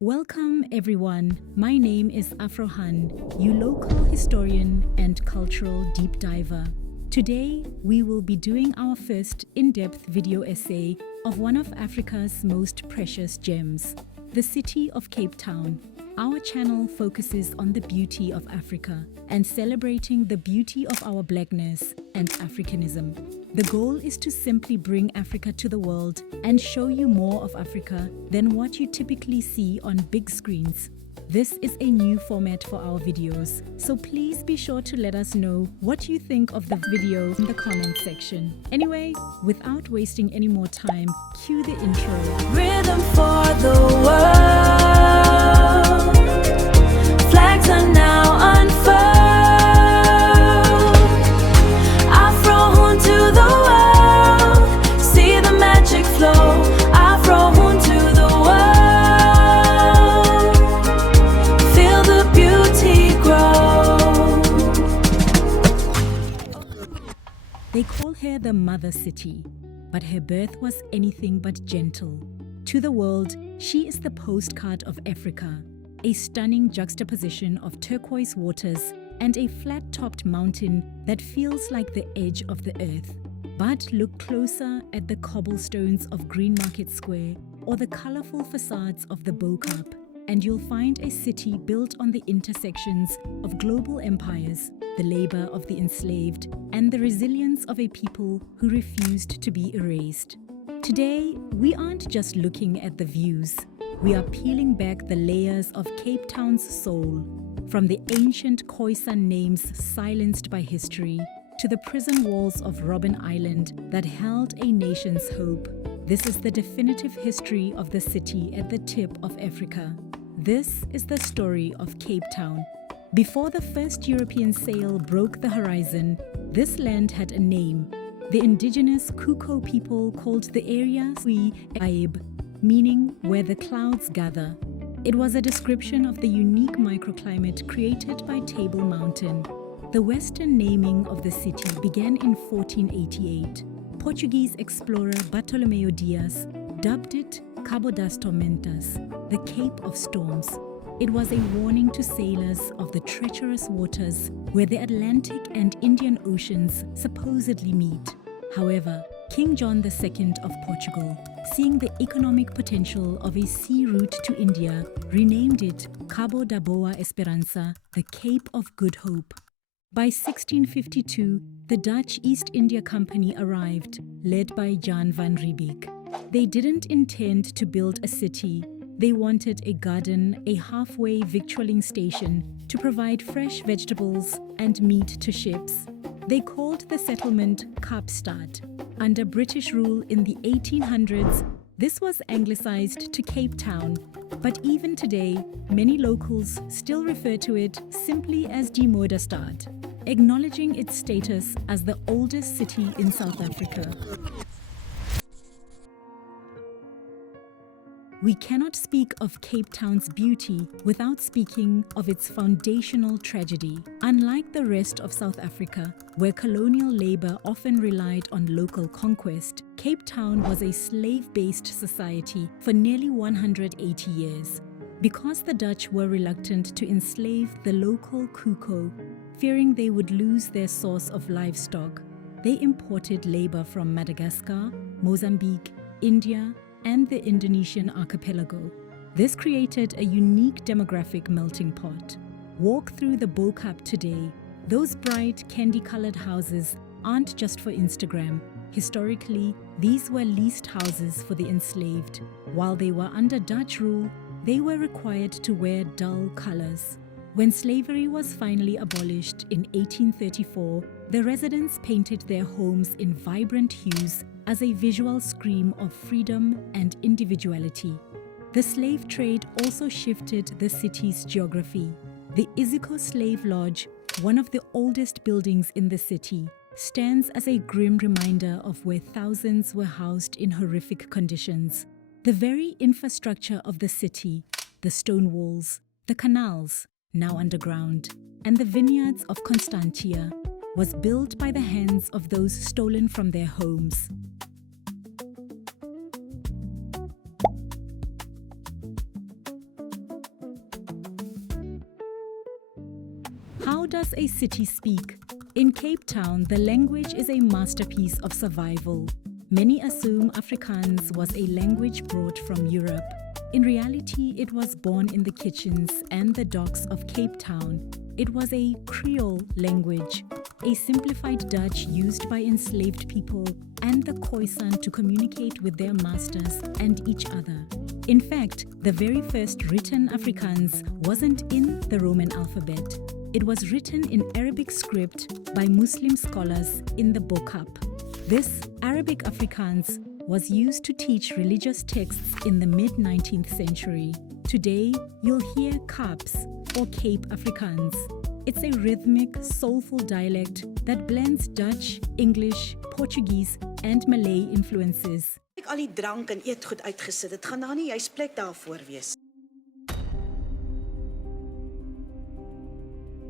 Welcome everyone, my name is AfroHun, your local historian and cultural deep diver. Today, we will be doing our first in-depth video essay of one of Africa's most precious gems, the city of Cape Town. Our channel focuses on the beauty of Africa and celebrating the beauty of our blackness and Africanism. The goal is to simply bring Africa to the world and show you more of Africa than what you typically see on big screens. This is a new format for our videos, so please be sure to let us know what you think of the video in the comment section. Anyway, without wasting any more time, cue the intro. Rhythm for the world. Flags are now unfurled. AfroHun to the world. See the magic flow. AfroHun to the world. Feel the beauty grow. They call her the Mother City, but her birth was anything but gentle. To the world, she is the postcard of Africa, a stunning juxtaposition of turquoise waters and a flat-topped mountain that feels like the edge of the earth. But look closer at the cobblestones of Green Market Square or the colorful facades of the Bo-Kaap, and you'll find a city built on the intersections of global empires, the labor of the enslaved, and the resilience of a people who refused to be erased. Today, we aren't just looking at the views. We are peeling back the layers of Cape Town's soul, from the ancient Khoisan names silenced by history to the prison walls of Robben Island that held a nation's hope. This is the definitive history of the city at the tip of Africa. This is the story of Cape Town. Before the first European sail broke the horizon, this land had a name. The indigenous Kuko people called the area Sui Aib, meaning where the clouds gather. It was a description of the unique microclimate created by Table Mountain. The Western naming of the city began in 1488. Portuguese explorer Bartolomeu Dias dubbed it Cabo das Tormentas, the Cape of Storms. It was a warning to sailors of the treacherous waters where the Atlantic and Indian Oceans supposedly meet. However, King John II of Portugal, seeing the economic potential of a sea route to India, renamed it Cabo da Boa Esperança, the Cape of Good Hope. By 1652, the Dutch East India Company arrived, led by Jan van Riebeeck. They didn't intend to build a city. They wanted a garden, a halfway victualling station to provide fresh vegetables and meat to ships. They called the settlement Kaapstad. Under British rule in the 1800s, this was anglicized to Cape Town, but even today, many locals still refer to it simply as Die Moederstad, acknowledging its status as the oldest city in South Africa. We cannot speak of Cape Town's beauty without speaking of its foundational tragedy. Unlike the rest of South Africa, where colonial labor often relied on local conquest, Cape Town was a slave-based society for nearly 180 years. Because the Dutch were reluctant to enslave the local Kuko, fearing they would lose their source of livestock, they imported labor from Madagascar, Mozambique, India, and the Indonesian archipelago. This created a unique demographic melting pot. Walk through the Bo-Kaap today. Those bright, candy-colored houses aren't just for Instagram. Historically, these were leased houses for the enslaved. While they were under Dutch rule, they were required to wear dull colors. When slavery was finally abolished in 1834, the residents painted their homes in vibrant hues as a visual scream of freedom and individuality. The slave trade also shifted the city's geography. The Iziko Slave Lodge, one of the oldest buildings in the city, stands as a grim reminder of where thousands were housed in horrific conditions. The very infrastructure of the city, the stone walls, the canals, now underground, and the vineyards of Constantia, was built by the hands of those stolen from their homes. How does a city speak? In Cape Town, the language is a masterpiece of survival. Many assume Afrikaans was a language brought from Europe. In reality, it was born in the kitchens and the docks of Cape Town. It was a Creole language, a simplified Dutch used by enslaved people and the Khoisan to communicate with their masters and each other. In fact, the very first written Afrikaans wasn't in the Roman alphabet. It was written in Arabic script by Muslim scholars in the Bokap. This Arabic Afrikaans was used to teach religious texts in the mid-19th century. Today, you'll hear Kaaps or Cape Afrikaans. It's a rhythmic, soulful dialect that blends Dutch, English, Portuguese, and Malay influences. Ek al die drank en eetgoed uitgesit. Dit gaan daar nie juist plek daarvoor wees.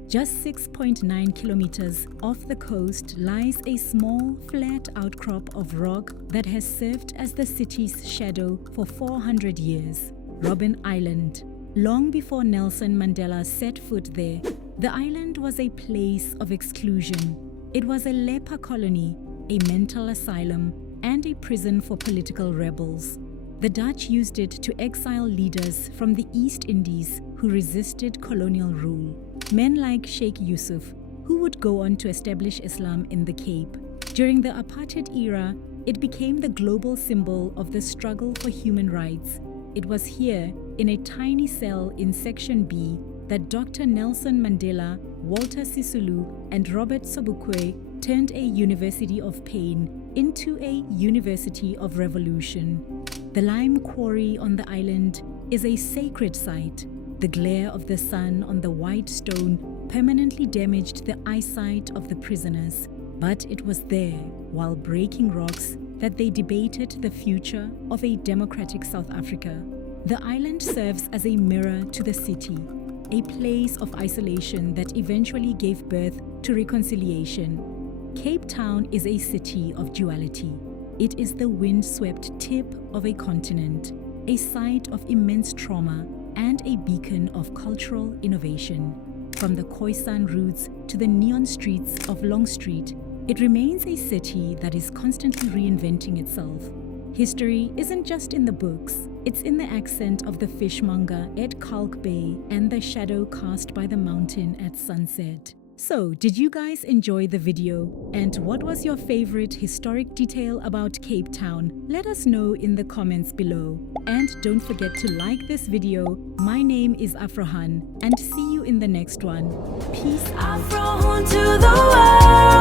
Just 6.9 kilometers off the coast lies a small, flat outcrop of rock that has served as the city's shadow for 400 years, Robben Island. Long before Nelson Mandela set foot there, the island was a place of exclusion. It was a leper colony, a mental asylum, and a prison for political rebels. The Dutch used it to exile leaders from the East Indies who resisted colonial rule. Men like Sheikh Yusuf, who would go on to establish Islam in the Cape. During the apartheid era, it became the global symbol of the struggle for human rights. It was here, in a tiny cell in Section B, that Dr. Nelson Mandela, Walter Sisulu, and Robert Sobukwe turned a university of pain into a university of revolution. The lime quarry on the island is a sacred site. The glare of the sun on the white stone permanently damaged the eyesight of the prisoners, but it was there, while breaking rocks, that they debated the future of a democratic South Africa. The island serves as a mirror to the city, a place of isolation that eventually gave birth to reconciliation. Cape Town is a city of duality. It is the wind-swept tip of a continent, a site of immense trauma, and a beacon of cultural innovation. From the Khoisan roots to the neon streets of Long Street, it remains a city that is constantly reinventing itself. History isn't just in the books, it's in the accent of the fishmonger at Kalk Bay and the shadow cast by the mountain at sunset. So, did you guys enjoy the video? And what was your favorite historic detail about Cape Town? Let us know in the comments below. And don't forget to like this video. My name is AfroHun, and see you in the next one. Peace out. AfroHun to the world.